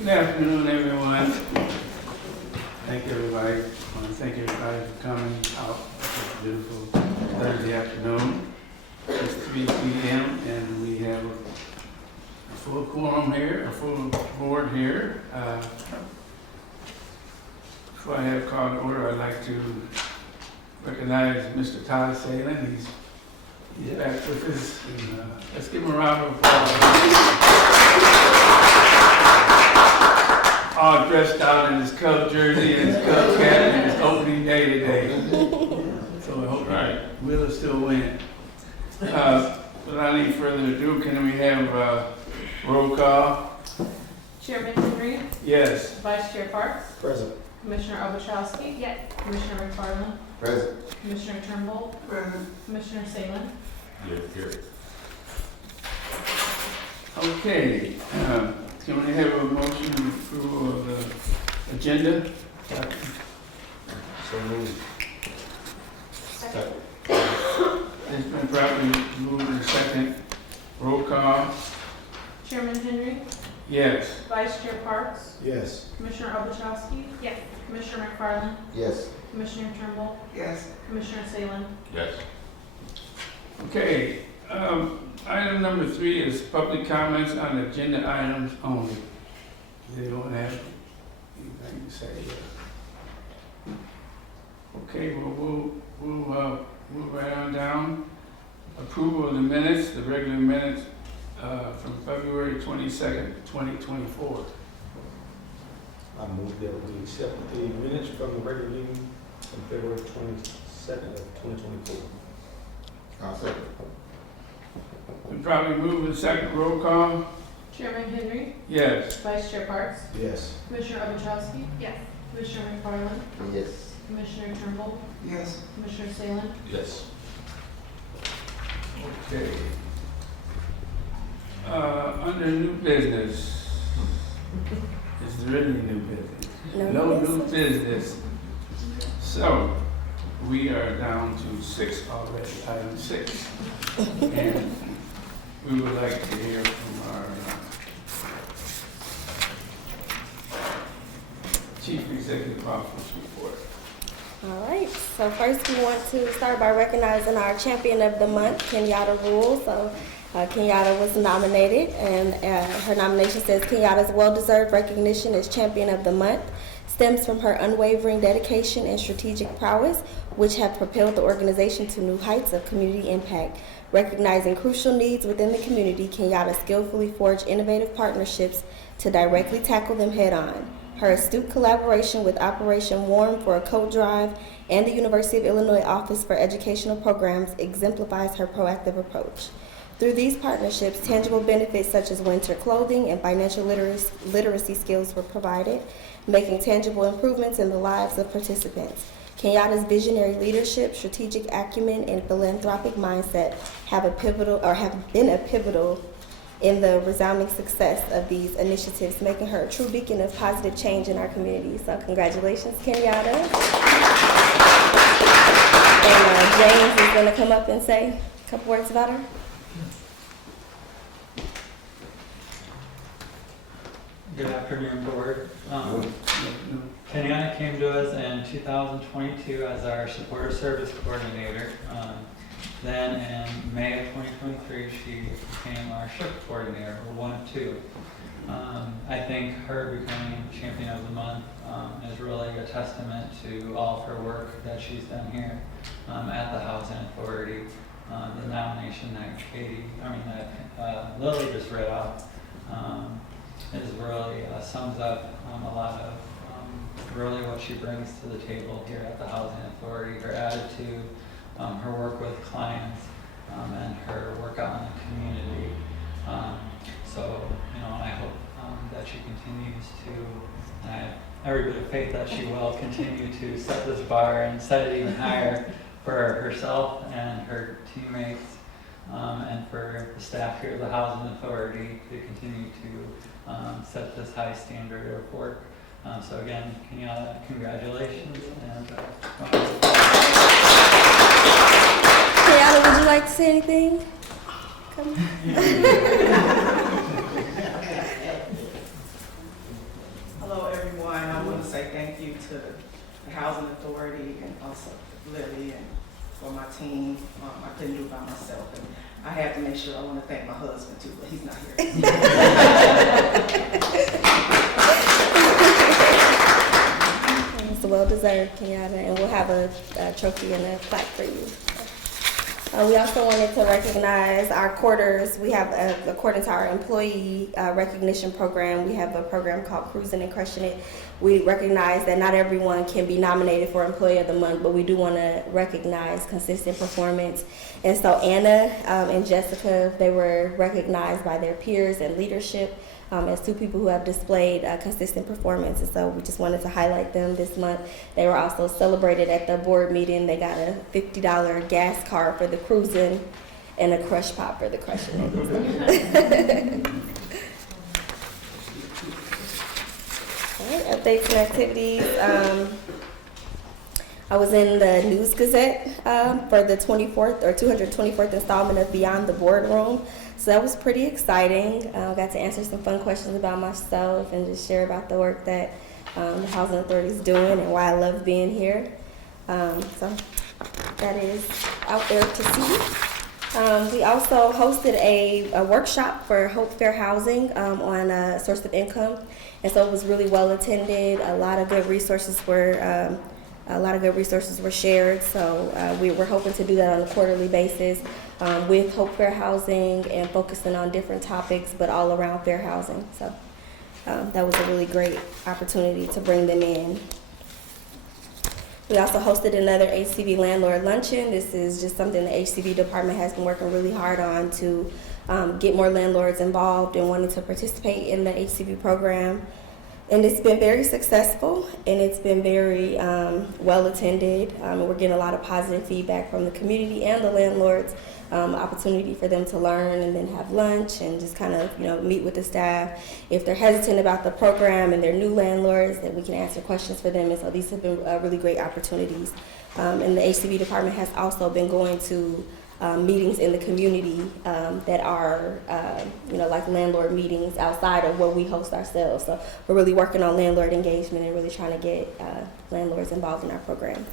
Good afternoon, everyone. Thank everybody. I want to thank everybody for coming out this beautiful Thursday afternoon. It's 3 p.m. and we have a full quorum here, a full board here. Before I have called to order, I'd like to recognize Mr. Todd Salin. He's back with us. And, let's give him a round of applause. All dressed out in his Cub jersey and his Cub cap and his opening day today. So I hope we'll still win. Without any further ado, can we have roll call? Chairman Henry? Yes. Vice Chair Parks? Present. Commissioner Obuchowski? Yes. Commissioner McFarland? Present. Commissioner Turnbull? Present. Commissioner Salin? Yes, here. Okay. Can we have a motion to approve of the agenda? So moved. Second. It's been properly moved in second. Roll call? Chairman Henry? Yes. Vice Chair Parks? Yes. Commissioner Obuchowski? Yes. Commissioner McFarland? Yes. Commissioner Turnbull? Yes. Commissioner Salin? Yes. Okay. Item number 3 is public comments on agenda items only. They don't have anything to say yet. Okay, well, we'll move right on down. Approval of the minutes, the regular minutes from February 22nd, 2024. I move that we accept the minutes from the regular meeting on February 22nd of 2024. I'll second. We probably move in second. Roll call? Chairman Henry? Yes. Vice Chair Parks? Yes. Commissioner Obuchowski? Yes. Commissioner McFarland? Yes. Commissioner Turnbull? Yes. Commissioner Salin? Yes. Okay. Under new business, is there any new business? No new business. So, we are down to 6 already, item 6. And we would like to hear from our Chief Executive Officer's report. All right, so first we want to start by recognizing our champion of the month, Kenyatta Rule. So Kenyatta was nominated, and her nomination says Kenyatta's well-deserved recognition as champion of the month stems from her unwavering dedication and strategic prowess, which have propelled the organization to new heights of community impact. Recognizing crucial needs within the community, Kenyatta skillfully forged innovative partnerships to directly tackle them head-on. Her astute collaboration with Operation Warm for a Coat Drive and the University of Illinois Office for Educational Programs exemplifies her proactive approach. Through these partnerships, tangible benefits such as winter clothing and financial literacy skills were provided, making tangible improvements in the lives of participants. Kenyatta's visionary leadership, strategic acumen, and philanthropic mindset have been a pivotal in the resounding success of these initiatives, making her a true beacon of positive change in our community. So congratulations, Kenyatta. And James is going to come up and say a couple words about her. Good afternoon, board. Kenyatta came to us in 2022 as our supporter service coordinator. Then in May of 2023, she became our shift coordinator, or one of two. I think her becoming champion of the month is really a testament to all of her work that she's done here at the Housing Authority. The nomination that Lily just read off is really sums up a lot of really what she brings to the table here at the Housing Authority, her attitude, her work with clients, and her work out in the community. So, I hope that she continues to, I have every bit of faith that she will continue to set this bar and set it even higher for herself and her teammates, and for the staff here at the Housing Authority to continue to set this high standard of work. So again, Kenyatta, congratulations. And Kenyatta, would you like to say anything? Come. you to the Housing Authority and also Lily and for my team. I couldn't do it by myself. And I have to make sure, I want to thank my husband too, but he's not here. It's well deserved, Kenyatta, and we'll have a trophy and a plaque for you. We also wanted to recognize our quarters. We have, according to our employee recognition program, we have a program called Cruising and Crushing It. We recognize that not everyone can be nominated for Employee of the Month, but we do want to recognize consistent performance. And so Anna and Jessica, they were recognized by their peers and leadership as two people who have displayed consistent performance. And so we just wanted to highlight them this month. They were also celebrated at the board meeting. They got a $50 gas card for the cruising and a crush pop for the crushing it. All right, updates and activities. I was in the News Gazette for the 24th or 224th installment of Beyond the Boardroom. So that was pretty exciting. I got to answer some fun questions about myself and just share about the work that the Housing Authority is doing and why I love being here. So that is out there to see. We also hosted a workshop for Hope Fair Housing on a source of income. And so it was really well attended. A lot of good resources were shared. So we were hoping to do that on a quarterly basis with Hope Fair Housing and focusing on different topics, but all around fair housing. So that was a really great opportunity to bring them in. We also hosted another HCV landlord luncheon. This is just something the HCV department has been working really hard on to get more landlords involved and wanting to participate in the HCV program. And it's been very successful, and it's been very well attended. We're getting a lot of positive feedback from the community and the landlords. Opportunity for them to learn and then have lunch and just kind of meet with the staff. If they're hesitant about the program and they're new landlords, that we can answer questions for them. And so these have been really great opportunities. And the HCV department has also been going to meetings in the community that are, like landlord meetings outside of where we host ourselves. So we're really working on landlord engagement and really trying to get landlords involved in our program.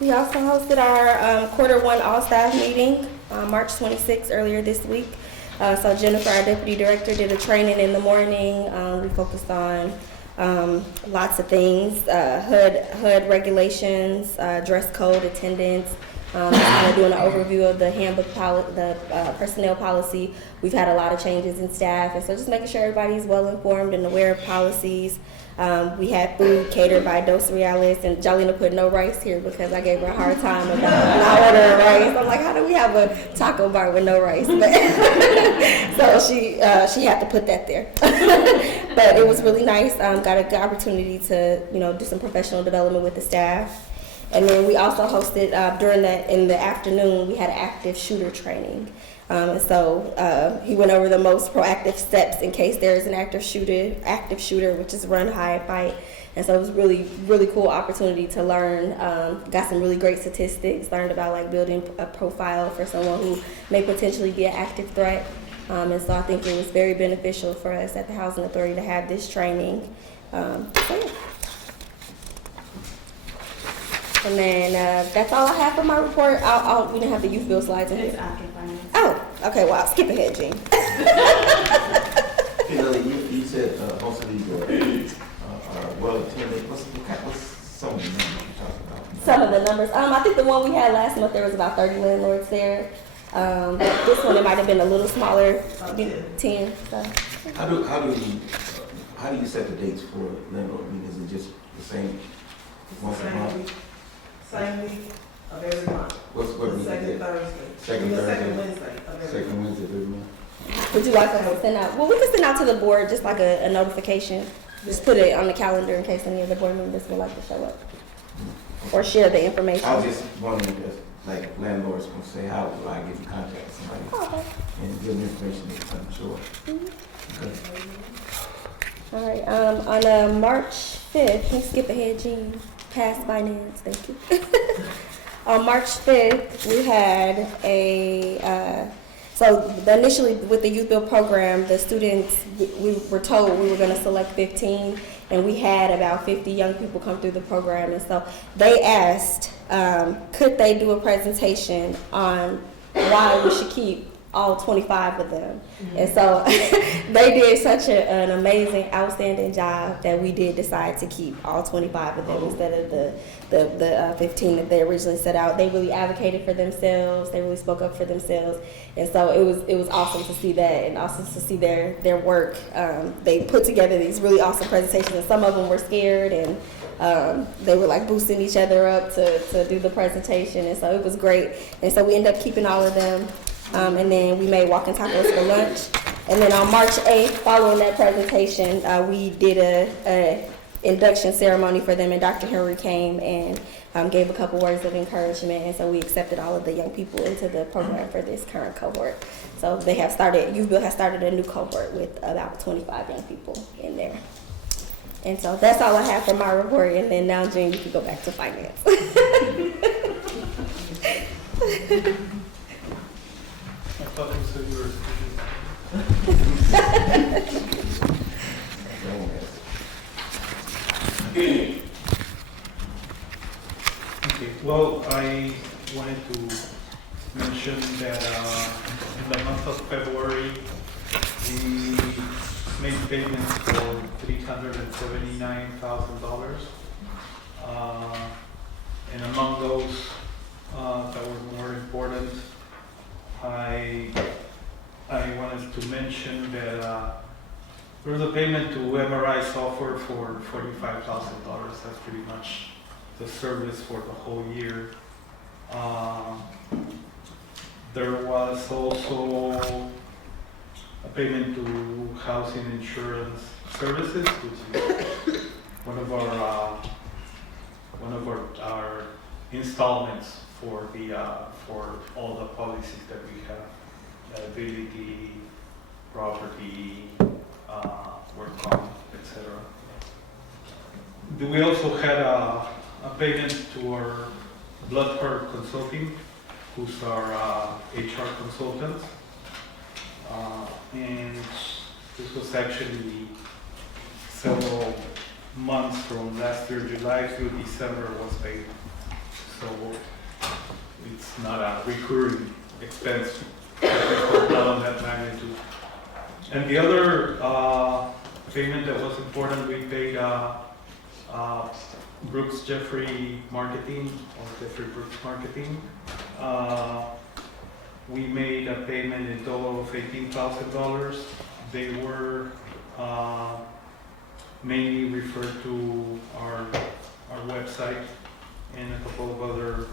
We also hosted our quarter one all-staff meeting March 26th earlier this week. So Jennifer, our deputy director, did a training in the morning. We focused on lots of things, HUD regulations, dress code, attendance, kind of doing an overview of the handbook, the personnel policy. We've had a lot of changes in staff, and so just making sure everybody's well informed and aware of policies. We had food catered by Dos Reales, and Jolena put no rice here because I gave her a hard time about not ordering rice. I'm like, how do we have a taco bar with no rice? But so she had to put that there. But it was really nice. Got a good opportunity to do some professional development with the staff. And then we also hosted in the afternoon, we had an active shooter training. And so he went over the most proactive steps in case there is an active shooter, which is run, hide, fight. And so it was really, really cool opportunity to learn. Got some really great statistics, learned about building a profile for someone who may potentially be an active threat. And so I think it was very beneficial for us at the Housing Authority to have this training. So yeah. And then that's all I have for my report. We didn't have the youth bill slides in here. After finance. Oh, okay. Well, I'll skip ahead, Jean. You said most of these are well attended. What's some of the numbers you talked about? Some of the numbers. I think the one we had last month, there was about 30 landlords there. This one, it might have been a little smaller, 10. So. How do you set the dates for landlord meetings? Is it just the same once a month? Same week of every month. What The second Thursday. Second The Thursday. second Wednesday of every month. Second Wednesday of every month. Would you like us to send out? Well, we can send out to the board just like a notification. Just put it on the calendar in case any of the board members would like to show up or share the information. I was just wondering if landlords can say, how do I get in contact with somebody? Oh, okay. And give them information if I'm sure. Mm-hmm. All right. On March 5th, can you skip ahead, Jean? Past finance, thank you. On March 5th, we had So initially with the Youth Build program, the students, we were told we were going to select 15, and we had about 50 young people come through the program. And so they asked, could they do a presentation on why we should keep all 25 of them. And so they did such an amazing, outstanding job that we did decide to keep all 25 of them instead of the 15 that they originally set out. They really advocated for themselves. They really spoke up for themselves. And so it was awesome to see that, and awesome to see their work. They put together these really awesome presentations, and some of them were scared, and they were like boosting each other up to do the presentation. And so it was great. And so we ended up keeping all of them. And then we made walking tacos for lunch. And then on March 8th, following that presentation, we did a induction ceremony for them, and Dr. Henry came and gave a couple words of encouragement. And so we accepted all of the young people into the program for this current cohort. So they have started, Youth Build has started a new cohort with about 25 young people in there. And so that's all I have for my report. And then now, June, you can go back to finance. I thought you said you were Okay, well, I wanted to mention that in the month of February, we made payments for $379,000. And among those that were more important, I wanted to mention that there was a payment to MRI software for $45,000. That's pretty much the service for the whole year. There was also a payment to housing insurance services, which is one of our installments for all the policies that we have, liability, property, work comp, etc. We also had a payment to our blood card consulting, who's our HR consultant, and this was actually several months from last year, July through December was paid. So it's not a recurring expense, not on that magnitude. And the other payment that was important, we paid Brooks Jeffrey Marketing, or Jeffrey Brooks Marketing. We made a payment in total of $18,000. They were mainly referred to our website and a couple of other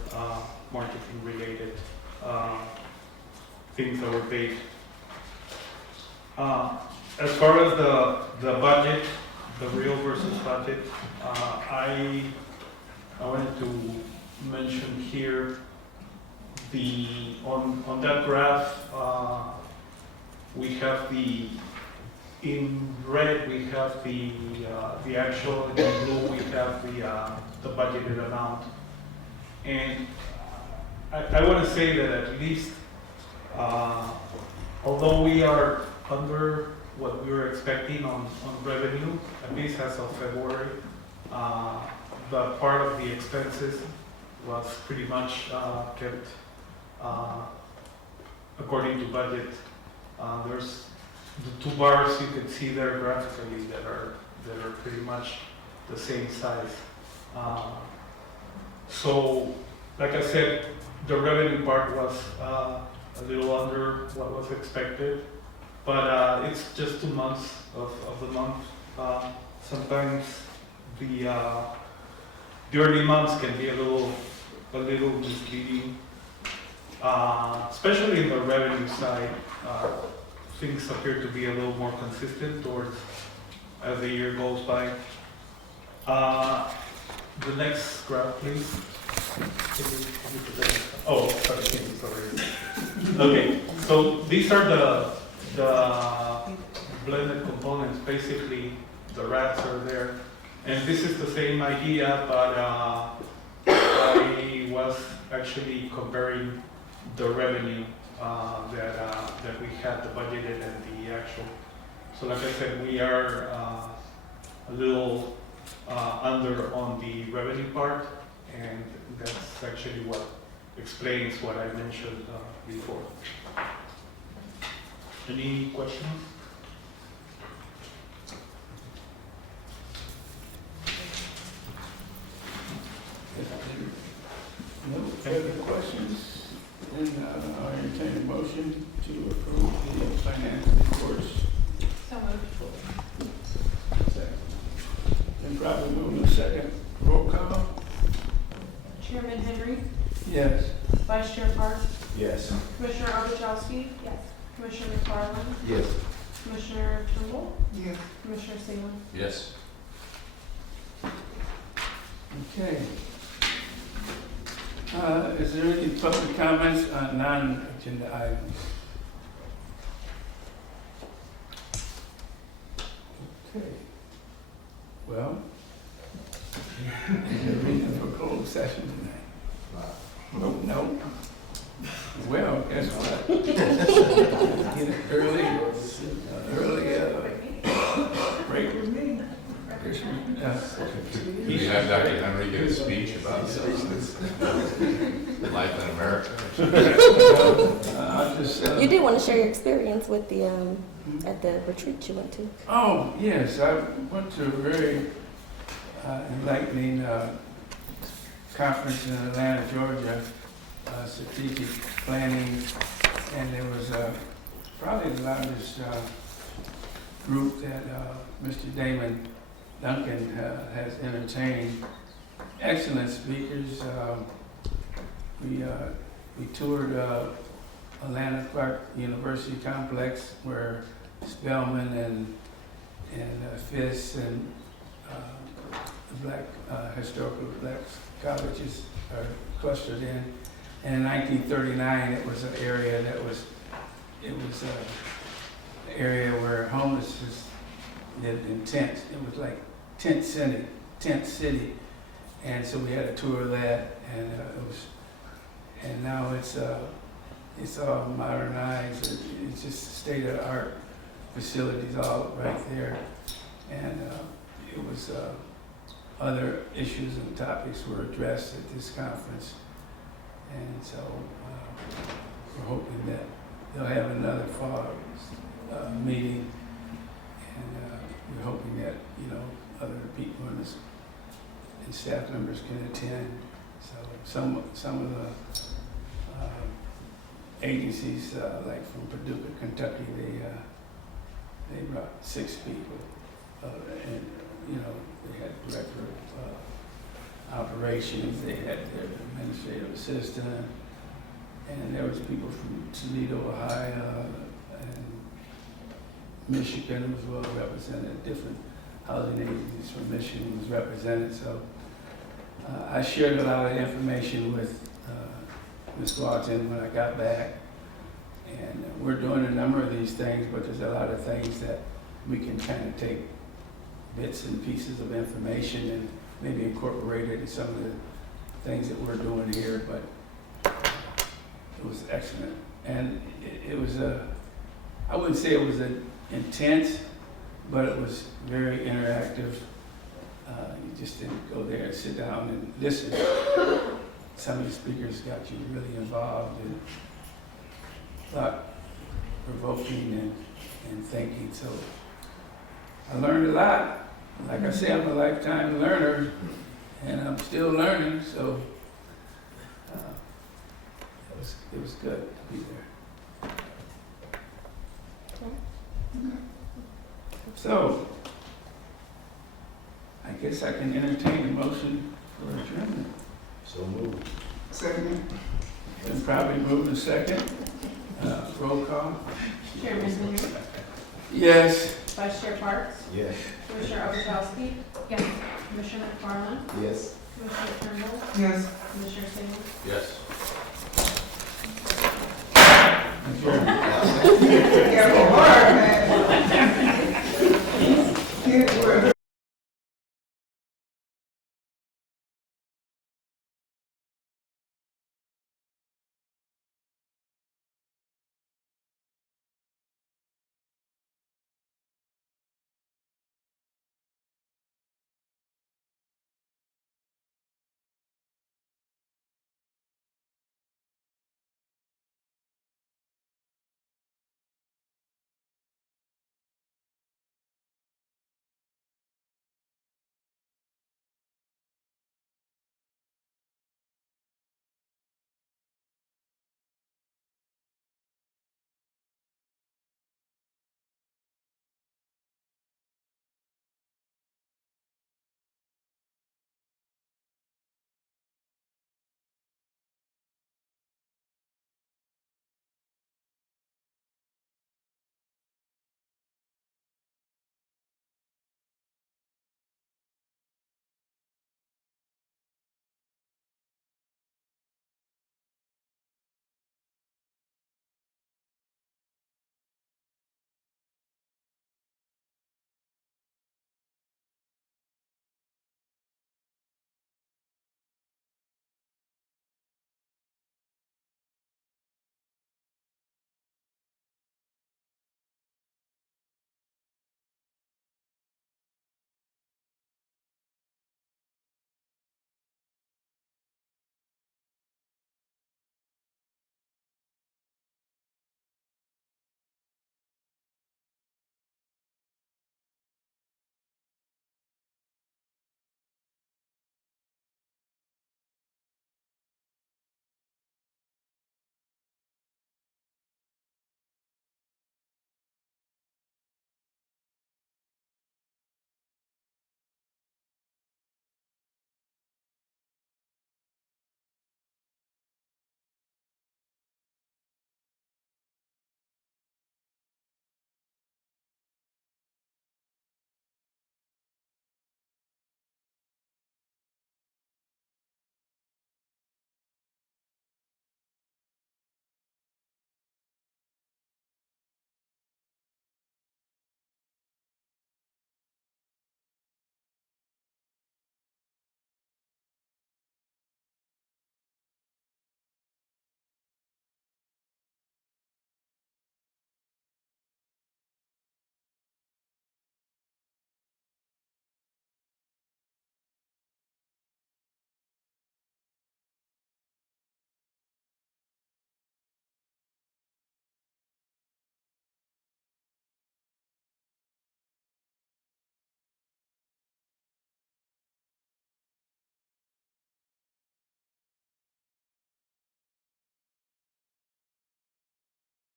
marketing related things that were paid. As far as the budget, the real versus budget, I wanted to mention here on that graph, we have in red we have the actual, and in blue we have the budgeted amount. And I want to say that at least, although we are under what we were expecting on revenue, at least as of February, the part of the expenses was pretty much kept according to budget. There's the two bars you can see there graphically that are pretty much the same size. So, like I said, the revenue part was a little under what was expected, but it's just 2 months of the month. Sometimes the early months can be a little misleading, especially in the revenue side. Things appear to be a little more consistent towards as the year goes by. The next graph, please. Oh, sorry. Okay, so these are the blended components. Basically, the rats are there, and this is the same idea, but I was actually comparing the revenue that had the budgeted and the actual. So like I said, we are a little under on the revenue part, and that's actually what explains what I mentioned before. Any questions? No further questions? Then I'll entertain a motion to approve the financial reports. So moved. Second. Then probably move to second. Roll call? Chairman Henry. Yes. Vice Chair Parks. Yes. Commissioner Ovechowski. Yes. Commissioner McFarland. Yes. Commissioner Turnbull. Yes. Commissioner Salem. Yes. Okay. Is there any public comments on non-agenda items? Okay. Well, is there a reason for closed session tonight? No. Well, guess what? Get it early, break with me. We have Dr. Henry give a speech about life in America. I'll just, You did want to share your experience with the at the retreat you went to. oh, yes, I went to a very enlightening conference in Atlanta, Georgia, strategic planning, and there was probably the largest group that Mr. Damon Duncan has entertained. Excellent speakers. We toured Atlanta Clark University complex where Spelman and Fisk and the black historical black colleges are clustered in. And in 1939, it was an area that was an area where homelessness lived in tents. It was like tent city, and so we had a tour of that, and now it's all modernized. It's just state of the art facilities all right there, and it was other issues and topics were addressed at this conference, and so we're hoping that they'll have another fall meeting, and we're hoping that other people and staff members can attend. So some of the agencies, like from Paducah, Kentucky, they brought 6 people, and they had director of operations, they had their administrative assistant, and there was people from Toledo, Ohio, and Michigan was well represented. Different housing agencies from Michigan was represented. So I shared a lot of information with Ms. Lawton when I got back, and we're doing a number of these things, but there's a lot of things that we can kind of take bits and pieces of information and maybe incorporate it in some of the things that we're doing here. But it was excellent, and it was I wouldn't say it was intense, but it was very interactive. You just didn't go there and sit down and listen. Some of the speakers got you really involved and thought-provoking and thinking. So I learned a lot. Like I say, I'm a lifetime learner, and I'm still learning. So it was good to be there. So I guess I can entertain a motion for adjournment. So moved. Second. Then probably move in second. Roll call. Chairman Henry. Yes. Vice Chair Parks. Yes. Commissioner Ovechowski. Yes. Commissioner McFarland. Yes. Commissioner Turnbull. Yes. Commissioner Salem. Yes. Adjourned. Yeah.